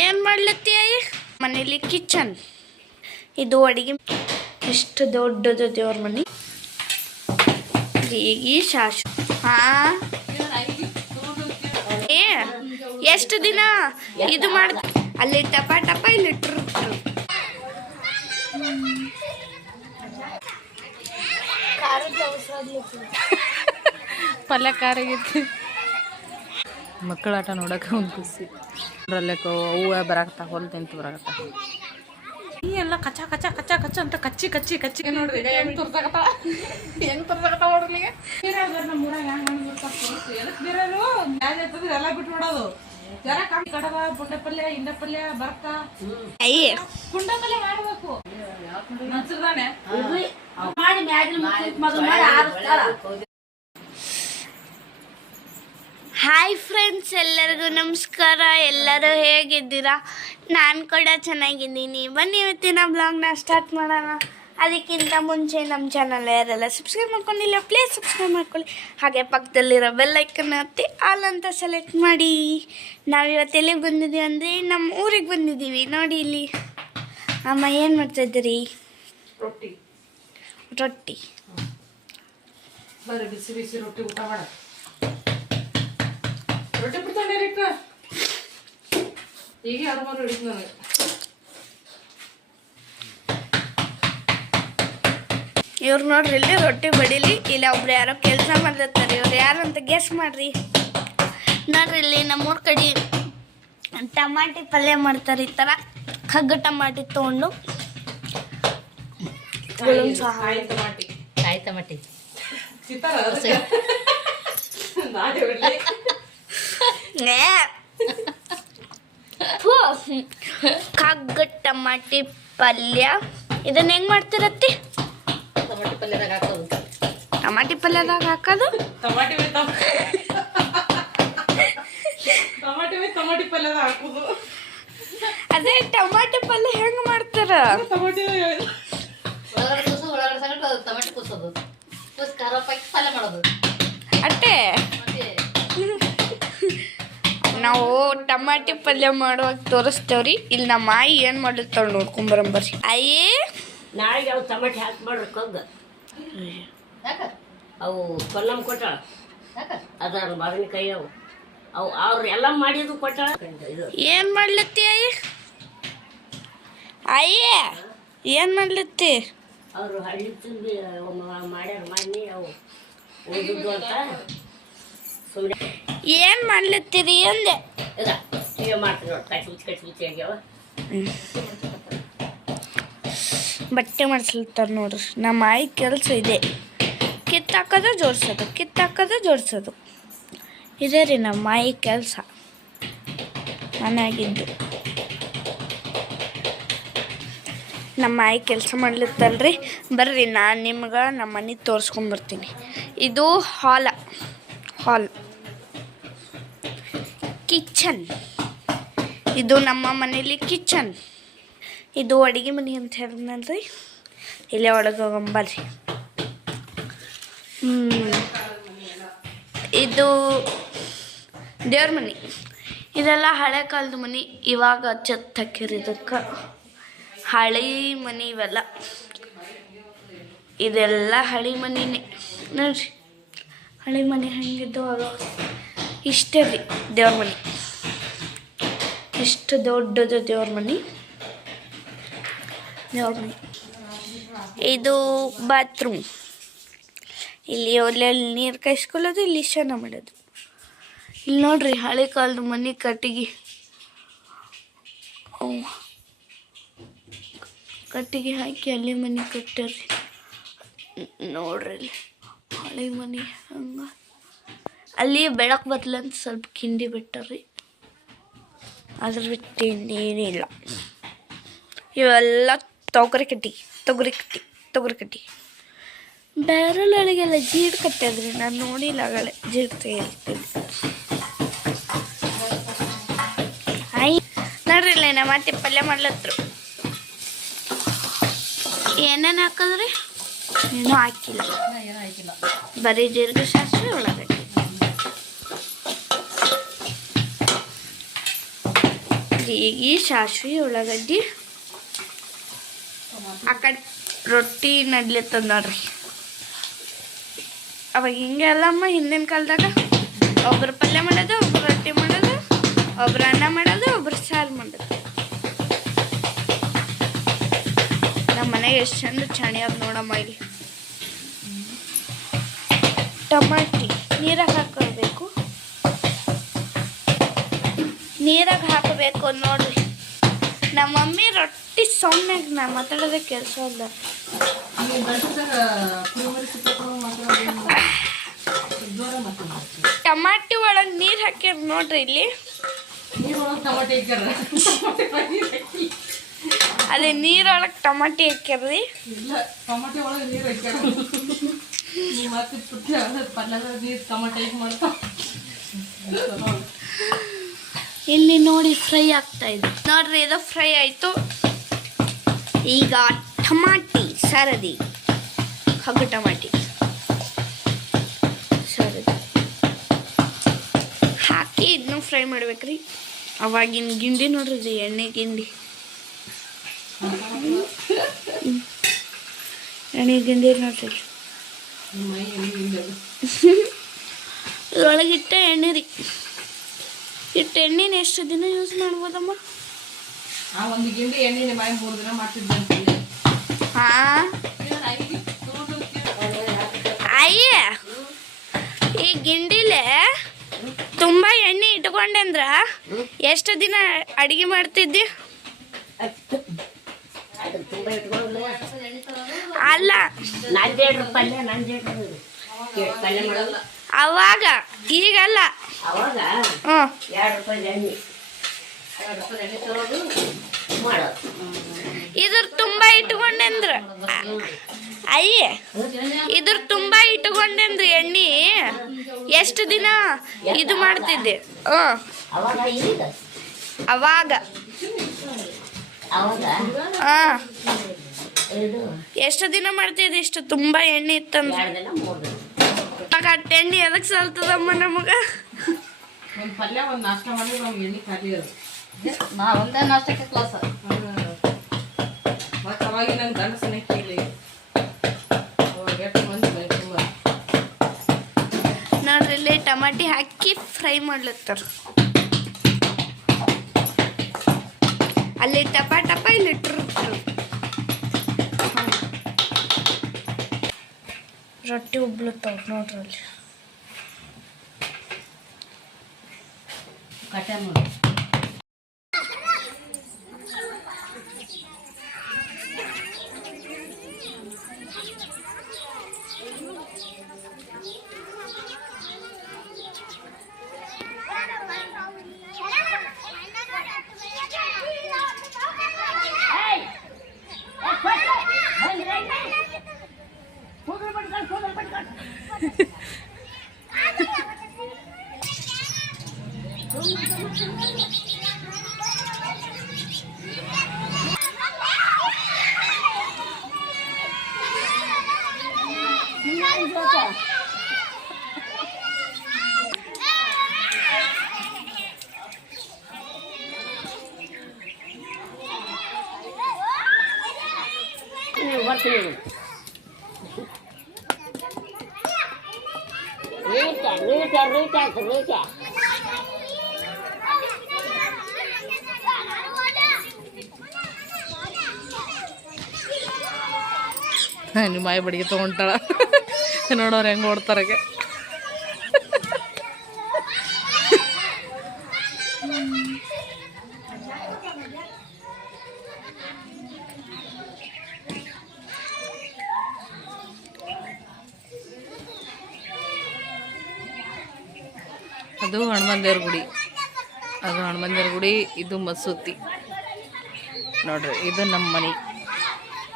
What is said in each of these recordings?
ಏನು ಮಾಡ್ಲತ್ತಿ ಮನೇಲಿ ಕಿಚನ್ ಇದು ಅಡಿಗೆ ಎಷ್ಟು ದೊಡ್ಡದು ದೇವ್ರ ಮನೆ ಈ ಶಾಶು ಎಷ್ಟು ದಿನ ಇದು ಮಾಡ ಅಲ್ಲಿ ಟಪ ಟಪ ಇಲ್ಲಿ ಪಲ್ಯ ಖಾರಾಗೈತಿ ಮಕ್ಕಳ ಆಟ ನೋಡಕ್ಕೆ ಒಂದು ಖುಷಿ ಅದ್ರಲ್ಲೇ ಹೂವು ಬರಾಕತ್ತ ಹೊಲ್ ತಿಂತು ಬರಾಕತ್ತ ಈ ಎಲ್ಲ ಕಚ್ಚ ಕಚ್ಚ ಕಚ್ಚ ಕಚ್ಚ ಅಂತ ಕಚ್ಚಿ ಕಚ್ಚಿ ಕಚ್ಚಿ ನೋಡ್ರಿ ಹೆಂಗ್ ತೋರ್ಸಾಕತ್ತ ನೋಡ್ರಿ ನಮ್ಮ ಊರಾಗ ಎಲ್ಲ ಬಿಟ್ಟು ನೋಡೋದು ಜರ ಕಮ್ಮಿ ಕಡವ ಪುಂಡೆ ಪಲ್ಯ ಹಿಂಡೆ ಪಲ್ಯ ಬರ್ಕ ಪುಂಡ ಪಲ್ಯ ಮಾಡ್ಬೇಕು ನಚ್ಚದಾನೆ ಹಾಯ್ ಫ್ರೆಂಡ್ಸ್, ಎಲ್ಲರಿಗೂ ನಮಸ್ಕಾರ. ಎಲ್ಲರೂ ಹೇಗಿದ್ದೀರಾ? ನಾನು ಕೂಡ ಚೆನ್ನಾಗಿದ್ದೀನಿ. ಬನ್ನಿ ಇವತ್ತಿನ ಬ್ಲಾಗ್ನ ಸ್ಟಾರ್ಟ್ ಮಾಡೋಣ. ಅದಕ್ಕಿಂತ ಮುಂಚೆ ನಮ್ಮ ಚಾನಲ್ ಯಾರೆಲ್ಲ ಸಬ್ಸ್ಕ್ರೈಬ್ ಮಾಡ್ಕೊಂಡಿಲ್ಲ ಪ್ಲೀಸ್ ಸಬ್ಸ್ಕ್ರೈಬ್ ಮಾಡ್ಕೊಳ್ಳಿ. ಹಾಗೆ ಪಕ್ಕದಲ್ಲಿರೋ ಬೆಲ್ ಐಕನ್ ಒತ್ತಿ ಆಲ್ ಅಂತ ಸೆಲೆಕ್ಟ್ ಮಾಡಿ. ನಾವಿವತ್ತು ಎಲ್ಲಿಗೆ ಬಂದಿದ್ದೀವಿ ಅಂದರೆ ನಮ್ಮ ಊರಿಗೆ ಬಂದಿದ್ದೀವಿ. ನೋಡಿ ಇಲ್ಲಿ ಅಮ್ಮ ಏನು ಮಾಡ್ತಾಯಿದ್ದೀರಿ? ರೊಟ್ಟಿ ಬರ್ರಿ ಬಿಸಿ ಬಿಸಿ ರೊಟ್ಟಿ ಊಟ ಮಾಡ. ರೊಟ್ಟಿ ಬಿಡ್ತಾನೆ ಈಗ ಯಾರು ಮಾರು ಹಿಡಿತು ನನಗೆ. ಇವ್ರು ನೋಡ್ರಿ ಇಲ್ಲಿ ರೊಟ್ಟಿ ಬಡಿಲಿ. ಇಲ್ಲ ಒಬ್ರು ಯಾರೋ ಕೆಲಸ ಮಾಡ್ತಾರೆ. ಇವ್ರು ಯಾರು ಅಂತ ಗೆಸ್ ಮಾಡ್ರಿ. ನೋಡ್ರಿ ಇಲ್ಲಿ ನಮ್ಮೂರ ಕಡೆ ಟಮಾಟಿ ಪಲ್ಯ ಮಾಡ್ತಾರೆ. ಈ ಥರ ಕಗ್ಗು ಟಮಾಟಿ ತೊಗೊಂಡು ಕಾಯಿ ಟಮಾಟಿ ಕಗ್ಗು ಟಮಾಟಿ ಪಲ್ಯ. ಇದನ್ನ ಹೆಂಗ್ ಮಾಡ್ತಿರತ್ತಿ? ಟಮಾಟಿ ಪಲ್ಯದಾಗ ಹಾಕೋದು. ಟಮಾಟಿ ಪಲ್ಯದಾಗ ಹಾಕೋದು ಟಮಾಟಿ ಪಲ್ಯದಾಗ ಹಾಕೋದು. ಅದೇ ಟಮಾಟಿ ಪಲ್ಯ ಹೆಂಗ್ ಮಾಡ್ತಾರ? ಟಮಾಟಿ ಕೂಸೋದು ಖಾರ ಪಲ್ಯ ಮಾಡೋದು ಅಟ್ಟೆ. ನಾವು ಟಮಾಟಿ ಪಲ್ಯ ಮಾಡುವಾಗ ತೋರಿಸ್ತೇವ್ರಿ. ಇಲ್ಲಿ ನಮ್ಮ ಆಯಿ ಏನು ಮಾಡಿರ್ತಾಳೆ ನೋಡ್ಕೊಂಬರಂಬರ್ರಿ. ಆಯಿ ನಾಳೆಗೆ ಅವು ಟಮಾಟಿ ಹಾಕಿ ಮಾಡ್ರಿ ಕಗ್ಗ. ಅವು ಕೊಲ್ಲಂ ಕೊಟ್ಟಾಳ. ಅದ ಬದನೆಕಾಯಿ ಅವು ಅವು ಅವ್ರು ಎಲ್ಲ ಮಾಡಿದ್ದು ಕೊಟ್ಟಾಳ. ಏನು ಮಾಡ್ಲತ್ತಿ ಆಯಿ? ಆಯಿ ಏನು ಮಾಡ್ಲತ್ತಿ? ಅವರು ಹಳ್ಳಿ ತುಂಬಿ ಮಾಡ್ಯಾರ ಮಾಡಿ ಅವು ಓದಿದ್ದು ಅಂತ ಸುಮ್ಮನೆ ಏನು ಮಾಡ್ಲತ್ತೀರಿ ಅಂದೆ. ಇಲ್ಲ ಈಗ ಮಾಡ್ತೀನಿ ನೋಡಿ. ಕಚ್ಚಿ ಮುಚ್ಚಿ ಆಗ್ಯಾವ. ಬಟ್ಟೆ ಮಾಡಿಸ್ಲತ್ತಾರ ನೋಡ್ರಿ. ನಮ್ಮ ಆಯಿ ಕೆಲಸ ಇದೆ. ಕಿತ್ತಾಕೋದು ಜೋಡಿಸೋದು, ಕಿತ್ತಾಕೋದು ಜೋಡಿಸೋದು. ಇದೇ ರೀ ನಮ್ಮ ಆಯಿ ಕೆಲಸ ಮನೆಯಾಗಿದ್ದು. ನಮ್ಮ ಆಯಿ ಕೆಲಸ ಮಾಡ್ಲತ್ತಲ್ರಿ. ಬರ್ರಿ ನಾನು ನಿಮ್ಗೆ ನಮ್ಮ ಮನೆ ತೋರಿಸ್ಕೊಂಬರ್ತೀನಿ. ಇದು ಹಾಲ್ ಕಿಚನ್. ಇದು ನಮ್ಮ ಮನೇಲಿ ಕಿಚನ್. ಇದು ಅಡುಗೆ ಮನೆ ಅಂತ ಹೇಳಿದ್ನಲ್ರಿ. ಇಲ್ಲೇ ಒಳಗೆ ಹೋಗಂಬಲ್ರಿ. ಇದು ದೇವ್ರ ಮನೆ. ಇದೆಲ್ಲ ಹಳೆ ಕಾಲದ ಮನೆ. ಇವಾಗ ಛತ್ ಹಾಕಿರಿ. ಇದಕ್ಕೆ ಹಳೆ ಮನೆ ಇವೆಲ್ಲ. ಇದೆಲ್ಲ ಹಳೆ ಮನೆನೇ ನೋಡ್ರಿ. ಹಳೆ ಮನೆ ಹೆಂಗಿದ್ದು ಆಗ ಇಷ್ಟೇ ರೀ ದೇವ್ರ ಮನೆ. ಎಷ್ಟು ದೊಡ್ಡದು ದೇವ್ರ ಮನೆ. ಇದು ಬಾತ್ರೂಮ್. ಇಲ್ಲಿ ಒಲೆಯಲ್ಲಿ ನೀರು ಕಾಯಿಸ್ಕೊಳ್ಳೋದು, ಇಲ್ಲಿ ಸ್ನಾನ ಮಾಡೋದು. ಇಲ್ಲಿ ನೋಡ್ರಿ ಹಳೆ ಕಾಲದ ಮನೆ ಕಟ್ಟಿಗೆ. ಕಟ್ಟಿಗೆ ಹಾಕಿ ಅಲ್ಲಿ ಮನೆ ಕಟ್ಟಾರ್ರಿ. ನೋಡ್ರಿ ಅಲ್ಲಿ ಹಳೆ ಮನೆ ಹಂಗೆ. ಅಲ್ಲಿ ಬೆಳಕು ಬತ್ತಲಂತ ಸ್ವಲ್ಪ ಕಿಂಡಿ ಬಿಟ್ಟಾರ್ರಿ. ಅದ್ರ ಬಿಟ್ಟು ಇನ್ನೇನಿಲ್ಲ. ಇವೆಲ್ಲ ತೊಗರಿ ಕಟ್ಟಿ. ಬ್ಯಾರಲ್ ಒಳಗೆಲ್ಲ ಜೀಡ್ ಕಟ್ಟದ್ರಿ. ನಾನು ನೋಡಿಲ್ಲ ಆಗಲೇ ಜೀಡ್ ತೆಗಿತೀನಿ. ಆಯ್ ನೋಡ್ರಿ ಇಲ್ಲ ನಮ್ಮ ಅತ್ತೆ ಪಲ್ಯ ಮಾಡ್ಲತ್ರು. ಏನೇನು ಹಾಕಿದ್ರಿ? ಏನೂ ಹಾಕಿಲ್ಲ. ಬರೀ ಜೀರಿಗೆ ಸಾಸಿವೆ ಉಳ್ಳಾಗಡ್ಡಿ. ಜೀರಿಗೆ ಸಾಸ್ವೆ ಉಳ್ಳಾಗಡ್ಡಿ ಆ ಕಡೆ ರೊಟ್ಟಿ ನಡ್ಲಿತ್ತದ ನೋಡ್ರಿ. ಅವಾಗ ಹಿಂಗೆ ಅಲ್ಲಮ್ಮ ಹಿಂದಿನ ಕಾಲದಾಗ ಒಬ್ರು ಪಲ್ಯ ಮಾಡೋದು, ಒಬ್ರು ರೊಟ್ಟಿ ಮಾಡೋದು, ಒಬ್ರು ಅನ್ನ ಮಾಡೋದು, ಒಬ್ರು ಸಾರು ಮಾಡೋದು. ನಮ್ಮ ಮನೆಗೆ ಎಷ್ಟು ಚಂದ ಚಾಣಿ ಅದ ನೋಡಮ್ಮ. ಇಲ್ಲಿ ಟಮಾಟಿ ನೀರಾಗ ಹಾಕೋಬೇಕು, ನೀರಾಗ ಹಾಕಬೇಕು ನೋಡ್ರಿ. ನಮ್ಮ ಮಮ್ಮಿ ರೊಟ್ಟಿ ಸೌಮ್ಯಾಗ ನಾ ಮಾತಾಡೋದೇ ಕೆಲಸ ಅಲ್ಲ. ಟಮಾಟಿ ಒಳಗೆ ನೀರು ಹಾಕ್ಯಾರ ನೋಡ್ರಿ. ಇಲ್ಲಿ ಅದೇ ನೀರೊಳಗೆ ಟಮಾಟಿ ಹಾಕ್ಯಾರ್ರಿ. ಇಲ್ಲಿ ನೋಡಿ ಫ್ರೈ ಆಗ್ತಾ ಇದೆ ನೋಡ್ರಿ. ಇದು ಫ್ರೈ ಆಯಿತು. ಈಗ ಟಮಾಟಿ ಸರದಿ ಹಗ್ಗ ಟಮಾಟಿ ಸರದಿ ಹಾಕಿ ಇದನ್ನು ಫ್ರೈ ಮಾಡ್ಬೇಕ್ರಿ. ಅವಾಗಿನ ಗಿಂಡಿ ನೋಡ್ರಿ, ಇದು ಎಣ್ಣೆ ಗಿಂಡಿ, ಎಣ್ಣೆ ಗಿಂಡಿ ನೋಡ್ರಿ. ಇದ್ರೊಳಗಿಟ್ಟ ಎಣ್ಣೆ ರೀ. ಇಟ್ಟು ಎಣ್ಣೆನ ಎಷ್ಟು ದಿನ ಯೂಸ್ ಮಾಡ್ಬೋದಮ್ಮ? ಒಂದು ಗಿಂಡಿ ಎಣ್ಣೆ 3 ದಿನ ಮಾಡ್ತಿದ್ದೆ. ಹಾಂ ಅಯ್ಯ, ಈ ಗಿಂಡಿಲೆ ತುಂಬ ಎಣ್ಣೆ ಇಟ್ಕೊಂಡೆ ಅಂದ್ರ ಎಷ್ಟು ದಿನ ಅಡಿಗೆ ಮಾಡ್ತಿದ್ದಿ? ಅಲ್ಲ ಅವಾಗ, ಈಗಲ್ಲ. ಇದ್ರ ತುಂಬಾ ಇಟ್ಕೊಂಡೆ ಅಂದ್ರ ಅಯ್ಯ, ಇದ್ರ ತುಂಬಾ ಇಟ್ಕೊಂಡೆ ಅಂದ್ರ ಎಣ್ಣೆ ಎಷ್ಟು ದಿನ ಇದು ಮಾಡ್ತಿದ್ದೆ? ಅವಾಗ ಎಷ್ಟು ದಿನ ಮಾಡ್ತಿದ್ದೆ? ಇಷ್ಟು ತುಂಬಾ ಎಣ್ಣೆ ಇತ್ತಂದ್ರ ಅಟ್ಟ ಎಣ್ಣೆ ಎದಕ್ ಸಲ್ತದಮ್ಮ ನಮಗ? ಒಂದು ಪಲ್ಯ ಒಂದು ನಾಷ್ಟ ಮಾಡಿದ್ರೆ ನಮ್ಗೆ ಎಣ್ಣೆ ಖಾಲಿ ಅದು. ನಾ ಒಂದೇ ನಾಷ್ಟಕ್ಕೆ ಕ್ಲಾಸ. ಮತ್ತು ಅವಾಗ ನನ್ನ ಗಂಡ ಸನಕ್ಕಿಲ್ಲ. ಅವಾಗ ಎಷ್ಟು ಮಂದಿ ತುಂಬ ನೋಡ್ರಿ, ಇಲ್ಲಿ ಟಮಾಟಿ ಹಾಕಿ ಫ್ರೈ ಮಾಡ್ಲತ್ತಾರ. ಅಲ್ಲಿ ಟಪ ಟಪ, ಇಲ್ಲಿ ರೊಟ್ಟಿ ಉಬ್ಲತ್ತವ್ರು ನೋಡ್ರಿ. ಅಲ್ಲಿ ಕಟ್ಟೆ ಮಾಡಿ ಬರ್ತೀನಿ. ನಿಮ್ಮ ಮಾಯ ಬಡಿಗೆ ತೊಗೊಂಟಾಳ ನೋಡೋರು ಹೆಂಗೆ ಓಡ್ತಾರಾಗೆ. ಅದು ಹನುಮಾನ್ ದೇವ್ರ ಗುಡಿ, ಅದು ಹನುಮಾನ್ ದೇವ್ರ ಗುಡಿ. ಇದು ಮಸೂತಿ ನೋಡ್ರಿ. ಇದು ನಮ್ಮ ಮನೆ,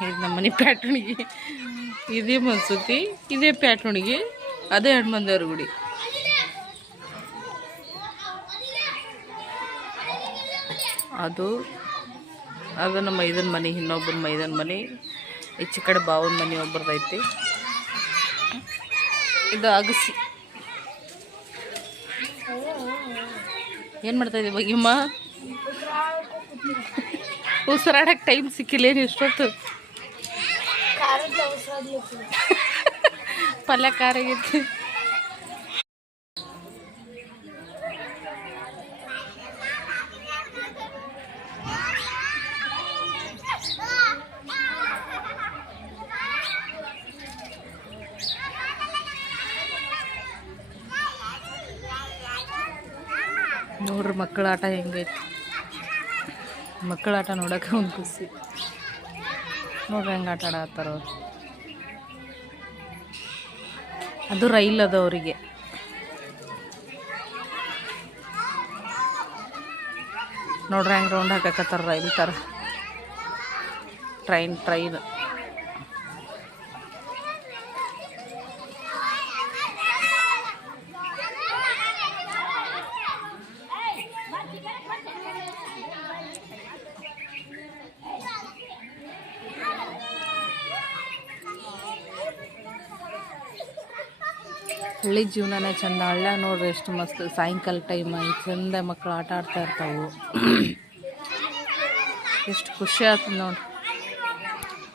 ಇದು ನಮ್ಮ ಮನೆ ಪ್ಯಾಟುಣಿಗೆ. ಇದೇ ಮಸೂತಿ, ಇದೇ ಪ್ಯಾಟುಣಿಗೆ, ಅದೇ ಹನುಮಾನ್ ದೇವ್ರ ಗುಡಿ. ಅದು ನಮ್ಮ ಮೈದನ ಮನೆ, ಇನ್ನೊಬ್ಬರ ಮೈದನ ಮನೆ. ಈಚೆ ಕಡೆ ಬಾವನ ಮನೆ ಒಬ್ಬರದೈತಿ. ಇದು ಅಗಸಿ. ಏನು ಮಾಡ್ತಾಯಿದ್ದೀವಿ ಬಗ್ಗಿಮ್ಮ? ಉಸಿರಾಡಕ್ಕೆ ಟೈಮ್ ಸಿಕ್ಕಿಲ್ಲ ಏನು ಇಷ್ಟೊತ್ತು ಪಲ್ಯ ಖಾರ ಆಗೈತಿ. ನೋಡ್ರಿ ಮಕ್ಕಳ ಆಟ ಹೆಂಗೈತಿ. ಮಕ್ಕಳ ಆಟ ನೋಡಕ್ಕೆ ಒಂದು ಖುಷಿ. ನೋಡ್ರಿ ಹೆಂಗೆ ಆಟ ಆಡತ್ತಾರ ಅವ್ರು. ಅದು ರೈಲ್ ಅದು ಅವರಿಗೆ. ನೋಡ್ರಿ ಹೆಂಗೆ ರೌಂಡ್ ಹಾಕಕತ್ತಾರ ರೈಲ್ ಥರ. ಟ್ರೈನ್ ಹಳ್ಳಿ ಜೀವನನೇ ಚಂದ. ಹಳ್ಳ್ಯಾಗ ನೋಡ್ರಿ ಎಷ್ಟು ಮಸ್ತ್. ಸಾಯಂಕಾಲ ಟೈಮ್ ಚಂದ ಮಕ್ಕಳು ಆಟ ಆಡ್ತಾ ಇರ್ತಾವೆ. ಎಷ್ಟು ಖುಷಿ ಆಗ್ತದೆ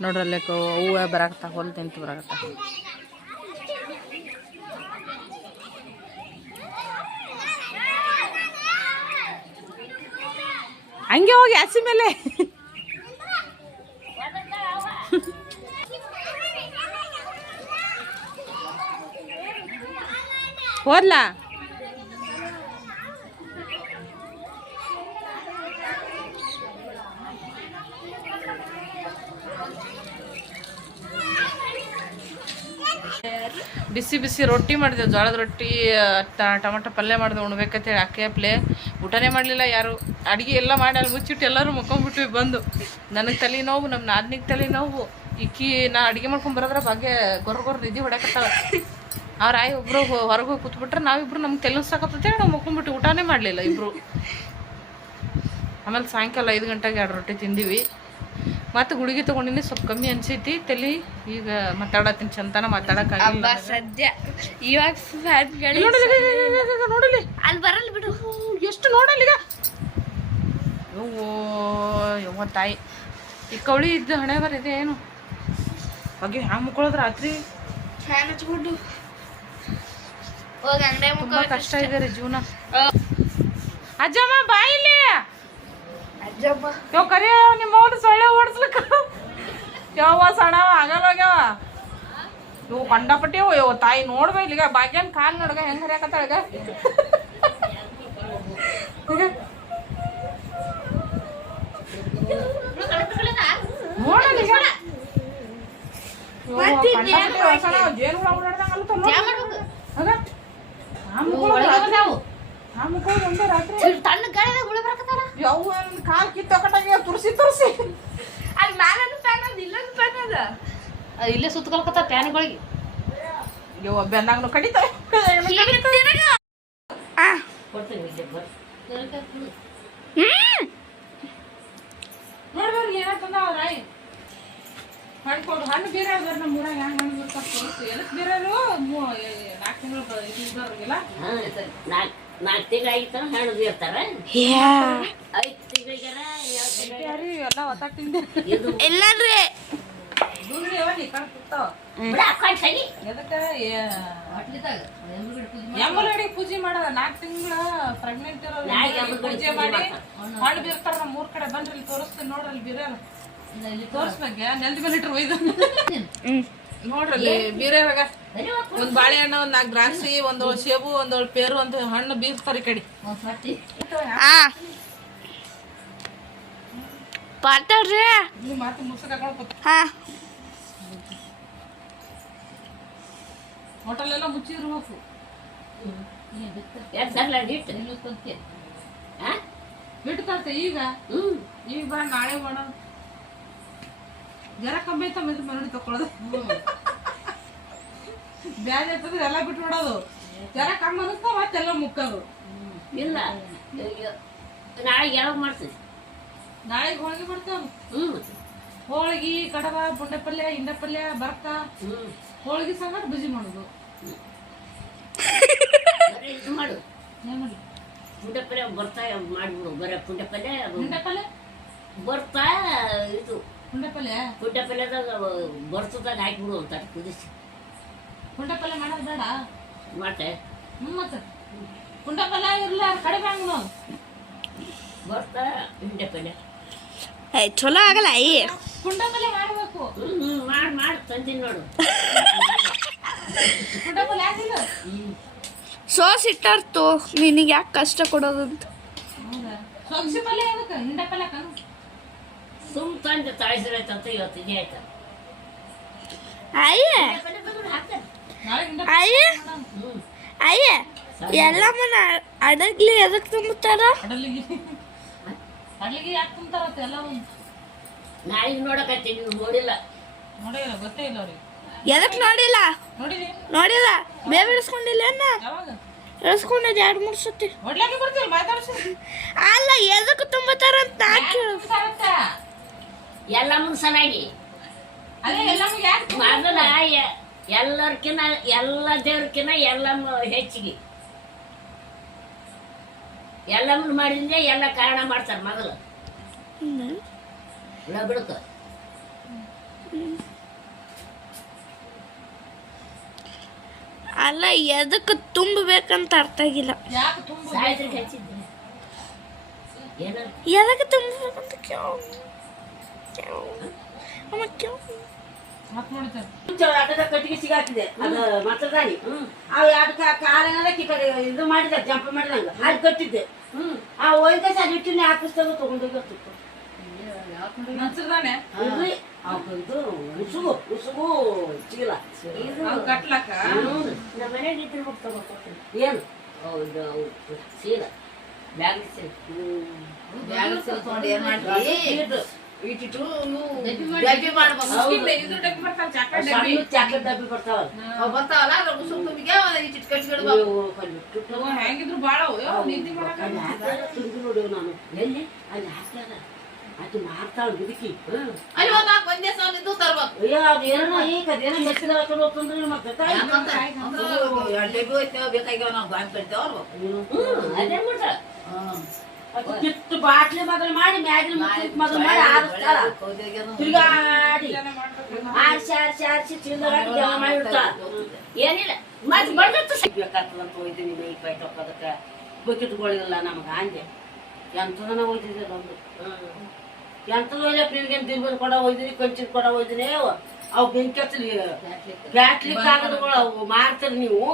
ನೋಡ್ರಿ ಅಲ್ಲೇ ಹೂವು ಬರಾಕತ್ತ ಹೊಲ್ ತಿಂತು ಬರಾಕತ್ತ. ಹಂಗೆ ಹೋಗಿ ಹಸಿ ಮೇಲೆ ಹೋದ್ಲಾ. ಬಿಸಿ ಬಿಸಿ ರೊಟ್ಟಿ ಮಾಡಿದೆವು, ಜೋಳದ ರೊಟ್ಟಿ, ಟೊಮಟೊ ಪಲ್ಯ ಮಾಡಿದೆ ಉಣ್ಬೇಕಂತೇಳಿ. ಅಕ್ಕಯ್ಯಪ್ಲೆ ಊಟನೇ ಮಾಡಲಿಲ್ಲ ಯಾರು. ಅಡುಗೆ ಎಲ್ಲ ಮಾಡಿ ಅಲ್ಲಿ ಮುಚ್ಚಿಟ್ಟು ಎಲ್ಲರೂ ಮುಕ್ಕೊಂಬಿಟ್ವಿ ಬಂದು. ನನಗೆ ತಲೆನೋವು, ನಮ್ಮ ನಾದ್ನಿಗೆ ತಲೆನೋವು. ಇಕ್ಕಿ ನಾ ಅಡುಗೆ ಮಾಡ್ಕೊಂಡು ಬರೋದ್ರ ಭಾಗ್ಯ ಗೊರ್ಗೊರ್ ನಿದ್ದೆ ಹೊಡ್ಯಾಕತ್ತಾಳ. ಅವ್ರ ಆಯಿ ಒಬ್ಬರು ಹೊರಗೆ ಹೋಗಿ ಕೂತ್ಬಿಟ್ರೆ ನಾವಿಬ್ರು ನಮ್ಗೆ ತೆಲಸಾಕತ್ತೇಳಿ ನಾವು ಮುಕ್ಕೊಂಬಿಟ್ಟು ಊಟನೇ ಮಾಡಲಿಲ್ಲ ಇಬ್ಬರು. ಆಮೇಲೆ ಸಾಯಂಕಾಲ 5 ಗಂಟೆಗೆ 2 ರೊಟ್ಟಿ ತಿಂದೀವಿ. ಮತ್ತು ಗುಳಿಗೆ ತೊಗೊಂಡಿನಿ, ಸ್ವಲ್ಪ ಕಮ್ಮಿ ಅನ್ಸೈತಿ ತಲೆ. ಈಗ ಮಾತಾಡತ್ತೀನಿ ಚಂತನ ಮಾತಾಡೋಕ್ಕಾಗಿಲ್ಲ ಸದ್ಯ. ಇವಾಗ ನೋಡಲಿ ಅಲ್ಲಿ ಬರಲ್ಲ ಬಿಡು. ಎಷ್ಟು ನೋಡಲ್ಲಿಗ ಯವ್ವ ತಾಯಿ. ಈ ಕವಳಿ ಇದ್ದು ಹಣೆ ಬರಿದೆ ಏನು ಬಗ್ಗೆ ಹ್ಯಾಂಗೆ ಮುಕ್ಕೊಳ್ಳೋದು ರಾತ್ರಿ ಫ್ಯಾನ್ ಹಚ್ಕೊಂಡು ಹೋಗಿ ಅಂಗಡಿ ತುಂಬ ಕಷ್ಟ ಇದೆ ರೀ ಜೀವನ. ಅಜ್ಜಮ್ಮ ಬಾಯಿಲಿ ಅಜ್ಜಮ್ಮ ಯಾವ ಕರಿಯ ನಿಮ್ಮ ಅವ್ನು ಸೊಳ್ಳೆ ಓಡಿಸ್ಲಿಕ್ಕ ಯಾವ ಸಣ್ಣ ಆಗಲ್ವಾಗ್ಯಾವ ಇವು ಕಂಡಪಟ್ಟಿ ಯೋ ತಾಯಿ ನೋಡ್ಬ ಇಲ್ಲಿಗ ಭಾಗ್ಯನ್ ಕಾಲ್ ನೋಡ್ಗ ಹೆಂಗ್ ಹರಿಯಾಕತ್ತಾಳಗ. ನೋಡಲ್ಲ ಜೇನು ಓಡಾಡ್ದಂಗ ತಣ್ಣ ಗಾಳಿದಾಗ ಗುಳಿ ಬರಕತ್ತಾರ. ಯಾವ ಕಾಲ್ ಕಿತ್ತೊಕಟಾಗ ತುರ್ಸಿ ಅಲ್ಲಿ ಮ್ಯಾಲೊಂದು ಫ್ಯಾನ್ ಅದ, ಇಲ್ಲೊಂದು ಫ್ಯಾನ್ ಅದ. ಇಲ್ಲೇ ಸುತ್ತಕೊಳಕತ್ತ ಫ್ಯಾನ್ಗಳಿಗೆ. ಯವ್ವ ಬೆನ್ನಾಗ್ನು ಕಡಿತಾವ. ನೋಡ್ಬಾರ್ದು ಏನಾಗ್ತದ ಅವ್ರ ಆಯಿ ಮಾಡ್ಕೊಡು. ಹಣ್ಣು ಬೇರೆ ಆದ್ರೆ ನಮ್ಮ ಊರಾಗ ಹೆಂಗೆ ಹಣ್ಣು ಬರ್ತಾರೆ ಎದಕ್ಕೆ ಬೇರೆಯವರು 4 ತಿಂಗಳು ಇದ್ದವ್ರಿಗೆಲ್ಲ 4 ತಿಂಗಳಾಗಿತ್ತಾರ ಹಣ್ಣು ಬೀರ್ತಾರ. 5 ತಿಂಗಳಿಗಾರ ಎಲ್ಲ ಒತ್ತಾಗ ತಿಂದೆ ಎಲ್ಲಾರ್ರಿ ಎಮ್ಮಲಗಡಿ ಪೂಜೆ ಮಾಡೋದ 4 ತಿಂಗಳ ಪ್ರೆಗ್ನೆಂಟ್ ಇರೋ ಪೂಜೆ ಮಾಡಿ ಹಣ್ಣು ಬೀರ್ತಾರ. ನಮ್ಮ ಊರ್ ಕಡೆ ಬಂದ್ರಿ ಇಲ್ಲಿ ತೋರಿಸ್ತೀನಿ ನೋಡ್ರಿ. ಬೀರ್ಯಾರ ತೋರಿಸ್ಬೇಕ ನೆಲ್ದ ಮೇಲೆ ಇಟ್ರು ಒಯ್ದು ನೋಡ್ರಲ್ಲಿ ಬೀರ್ಯಾರಾಗ ಒಂದ್ ಬಾಳೆಹಣ್ಣು, 1 4 ದ್ರಾಕ್ಷಿ, 1 ಸೇಬು, 1 ಪೇರು, 1 ಹಣ್ಣು ಬೀರ್ತಾರ. ಈ ಕಡೆ ಪಾತಾಡ್ರಿ ಮಾತು ಮುಸುಕ ಹಾ ಹೋಟೆಲ್ ಎಲ್ಲ ಮುಚ್ಚಿರ್ಬೇಕು. ಬಿಡ್ತಂತೆ ಈಗ ಈಗ ಬಾ ನಾಳೆ ಮಾಡ ಜರ ಕಮ್ಮಿ ಐತ ಮರಡಿ ತಕೊಳ್ಳೋದು. ಬ್ಯಾಜ್ ಇರ್ತದ್ರೆ ಎಲ್ಲ ಬಿಟ್ಟು ಬಿಡೋದು. ಜರ ಕಮ್ಮಿ ಅನಿಸ್ತಾ ಮತ್ತೆಲ್ಲ ಮುಕ್ಕೋದು. ಇಲ್ಲ ನಾಳೆ ಯಾವಾಗ ಮಾಡ್ತೀವಿ? ನಾಳೆಗೆ ಹೋಳಿಗೆ ಮಾಡ್ತಾವ. ಹೋಳಿಗೆ, ಕಡಬ, ಬುಂಡೆ ಪಲ್ಯ, ಹಿಂಡೆ ಪಲ್ಯ, ಬರ್ಕ, ಹೋಳಿಗೆ ಸಂಗಟ ಬಜ್ಜಿ ಮಾಡೋದು. ಇದು ಮಾಡು, ಪುಂಡೆ ಪಲ್ಯ ಬರ್ತಾ ಮಾಡ್ಬಿಡು ಬರೀ ಪುಂಡೆ ಪಲ್ಯ ಅದು ಪುಂಡೆ ಪಲ್ಯ ಬರ್ತಾ ಇದು ಪುಂಡೆ ಪಲ್ಯ ಪುಂಡೆ ಪಲ್ಯದಾಗ ಬರ್ಸದಾಗ ಹಾಕ್ಬಿಡು ಅಂತ ಕುದಿಸಿ ಪುಂಡೆ ಪಲ್ಯ ಮಾಡೋದು ಬೇಡ ಮಾಡ್ತೆ ಮತ್ತೆ ಪುಂಡೆ ಪಲ್ಯ ಇರಲ್ಲ ಕಡಿಮೆ ಹಂಗ ನಾವು ಬರ್ತಾ ಹಿಂಡೆ ಪಲ್ಯ ಚಲೋ ಆಗಲ್ಲ ಅಯ್ಯ ಪುಂಡೆ ಪಲ್ಯ ಮಾಡಬೇಕು ಮಾಡಿ ತಂದಿನಿ ನೋಡು ಪುಂಡೆ ಪಲ್ಯ ಆಗಿಲ್ಲ ಸೋಸ್ ಇಟ್ಟಾರ್ತು ನಿನಗೆ ಯಾಕೆ ಕಷ್ಟ ಕೊಡೋದಂತ ಹೌದಾ ಸೊಗಸಿ ಪಲ್ಯ ಅದಕ್ಕೆ ಹಿಂಡೆ ಪಲ್ಯ ಕಣ್ಣು ಸುಮ್ ತಂದೆ ತಾಯಿಸಿರೈತಂತ ಇವತ್ತು ಇದೇ ಆಯ್ತ ಅಯ್ಯ ನಾಳೆ ಹಿಂಡೆ ಅಯ್ಯ ಹ್ಞೂ ಅಯ್ಯ ಎಲ್ಲ ಮನ ಅಡಗ್ಲಿ ಎದಕ್ ತುಂಬುತ್ತಾರ ಅಡಲಿಗೆ ಅಡಲಿಗೆ ಯಾಕೆ ತುಂಬ್ತಾರತ್ತೆ ಎಲ್ಲ ಒಂದು ನಾ ಈಗ ನೋಡಕತ್ತೀನಿ ನೀವು ನೋಡಿಲ್ಲ ನೋಡಿಲ್ಲ ಗೊತ್ತೇ ಇಲ್ಲ ಅವ್ರಿಗೆ ಎದಕ್ ನೋಡಿಲ್ಲ ನೋಡಿದಿ ನೋಡಿಲ್ಲ ಬೇಗ ಇಳಿಸ್ಕೊಂಡಿಲ್ಲ ಯಾವಾಗ ಇಳಿಸ್ಕೊಂಡಿದ್ದೆ 2-3 ಸತಿ ಹೊಡ್ಲಾಕೆ ಬರ್ತೀವಿ ಮಾತಾಡ್ಸಿ ಅಲ್ಲ ಎದಕ್ ತುಂಬುತ್ತಾರ ಅಂತ ನಾ ಕೇಳಿದೆ ಎಲ್ಲ ಮುನ್ಸನಾಗಿ ಅದೇ ಎಲ್ಲಮ್ಮ ಯಾಕೆ ಮೊದಲ ಎಲ್ಲರ್ಕಿನ್ನ ಎಲ್ಲ ದೇವ್ರಕಿನ್ನ ಎಲ್ಲಮ್ಮ ಹೆಚ್ಚಿಗೆ ಎಲ್ಲಮ್ಮನ ಮಾಡಿದ್ರೆ ಎಲ್ಲ ಕಾರಣ ಮಾಡ್ತಾರೆ ಮೊದಲು ಬಿಡಕ ಅಲ್ಲ ಎದಕ್ ತುಂಬಬೇಕಂತ ಅರ್ಥ ಆಗಿಲ್ಲ ಯಾಕೆ ತುಂಬ ಸಾಯ್ತ್ರಿಗೆ ಹಚ್ಚಿದ್ದೆ ಏನ ಎದಕ್ ತುಂಬಬೇಕಂತ ಮತ್ತೆ ನೋಡ್ತಾರೆ ಅಡ್ಡದ ಕಟ್ಟಿಗೆ ಸಿಗಾಕಿದೆ ಅದು ಮತ್ತದಾನಿ ಅವು ಎರಡು ಕಾಲೇನಾರ ಕಿಕ್ಕಡೆ ಇದು ಮಾಡಿದ ಜಂಪ್ ಮಾಡಿದಂಗ ಅದು ಕಟ್ಟಿದ್ದೆ ಆ ಒಯ್ದ ಸರ್ ಇಟ್ಟಿನ ಹಾಕಿಸ್ದಾಗ ತಗೊಂಡೋಗಿ ನನ್ಸರ್ದಾನೆ ಇರ್ಲಿ ಇದು ಉಸುಗು ಚೀಲ ಅವ್ರು ಕಟ್ಲಕ್ಕ ನಮ್ಮ ಮನೆಗೆ ಇದ್ರೆ ಹೋಗಿ ತಗೋತೀನಿ ಏನು ಹೌದು ಸೀಲ ಬ್ಯಾಗ್ ಸೀಲ ಇಟ್ಟಿಟ್ಟು ಇದ್ರ ಡಬ್ಬಿ ಬರ್ತಾವ ಚಾಕ್ಲೇಟ್ ಡಬ್ಬಿ ಚಾಕ್ಲೇಟ್ ಡಬ್ಬಿ ಬರ್ತಾವಲ್ಲ ಬರ್ತಾವಲ್ಲ ಅದ್ರ ಉಸುಕ್ ತುಂಬಿಗೆ ಇಟ್ಟಿಟ್ಟು ಕಟ್ಸಿಡ್ಬೇಕು ಹೆಂಗಿದ್ರು ಬಾಳ ನಿದ್ದೆ ಮಾಡಕ ತಿಂದು ನೋಡಿ ನಾನು ಎಲ್ಲಿ ಅಲ್ಲಿ ಹಾಕ್ಯಾರ ಅದು ಮಾರ್ತಾಳ ಗಿಡಕಿ ಅಲ್ಲಿ ಒಂದ್ ನಾಲ್ಕು ಒಂದೇ ಸಾವಿರ ಇದ್ದು ತರ್ಬೇಕು ಅಯ್ಯೋ ಅದೇನೋ ಈಗ ಅದೇನೋ ಮೆಚ್ಚಿದ ಹಾಕೊಂಡು ಹೋಗ್ತಂದ್ರೆ ಮತ್ತೆ ಡಬ್ಬಿ ಹೋಯ್ತೇವ ಬೇಕಾಗ್ಯಾವ ನಾವು ಗಾಂಧಿ ಕಟ್ತೇವ ಅದೇ ಮುಟ್ಟ ಕಿತ್ತು ಬಾಟ್ಲಿ ಮೊದಲು ಮಾಡಿ ಮ್ಯಾಗಿನ ಮೊದಲು ಮಾಡಿ ಆರಿಸ್ತಾರ ತಿರ್ಗಾಡಿ ಆರಿಸಿ ಚೀಲದಾಗಿ ಜನ ಮಾಡಿಬಿಡ್ತಾರ ಏನಿಲ್ಲ ಮತ್ತೆ ಬರ್ದತ್ತು ಬೇಕಾಗ್ತದಂತ ಹೋಯ್ತೀನಿ ಮೈ ಕೈ ತೊಕ್ಕೋದಕ್ಕೆ ಬಕೆಟ್ಗಳಿಲ್ಲ ನಮ್ಗೆ ಹಂಗೆ ಎಂಥದನ್ನ ಹೋಯ್ತಿದ್ದೆ ನಮ್ದು ಎಂಥದ್ದು ಇಲ್ಲ ಪ್ರೀರ್ಗೇನು ದಿರ್ಬಲ್ ಕೊಡ ಹೋಯ್ತೀನಿ ಕಂಚಿನ ಕೊಡ ಹೋಯ್ತೀನಿ ಅವು ಬೆಂಕಿ ಹಚ್ಚಲಿ ಬ್ಯಾಟ್ಲಿ ಕಾಗದಗಳು ಅವು ಮಾರ್ತೀರಿ ನೀವು